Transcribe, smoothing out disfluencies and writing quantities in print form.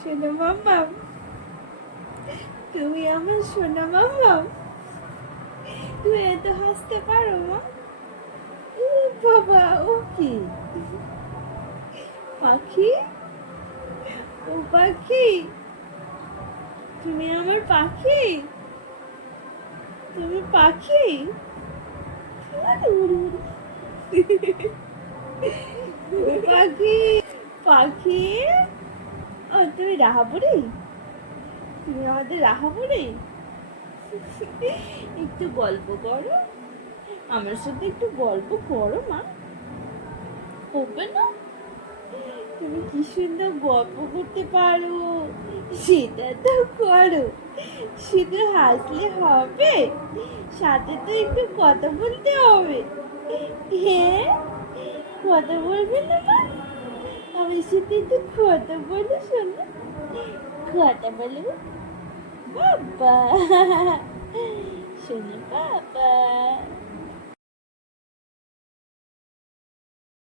শোনো মাম্মা, তুমি আমার শোনো মাম্মা, তুমি এত হাসতে পারো মা? ও বাবা, ও কি পাখি? ও পাখি, তুমি আমার পাখি? তুমি পাখি? পাখি, পাখি। ও তুমি রাহাবুড়ি? তুমি আমাদের রাহাবুড়ি? একটু গল্প করো আমার সাথে, একটু গল্প করো মা। হবে না? তুমি কি সুন্দর গল্প করতে পারো, সেটা তো করো। শুধু হাসলে হবে, সাথে তো একটু কথা বলতে হবে। হ্যাঁ, কথা বলবে না মা? আমার সাথে একটু কথা বলো শোনো, কথা বলো বাবা, শোনো বাবা।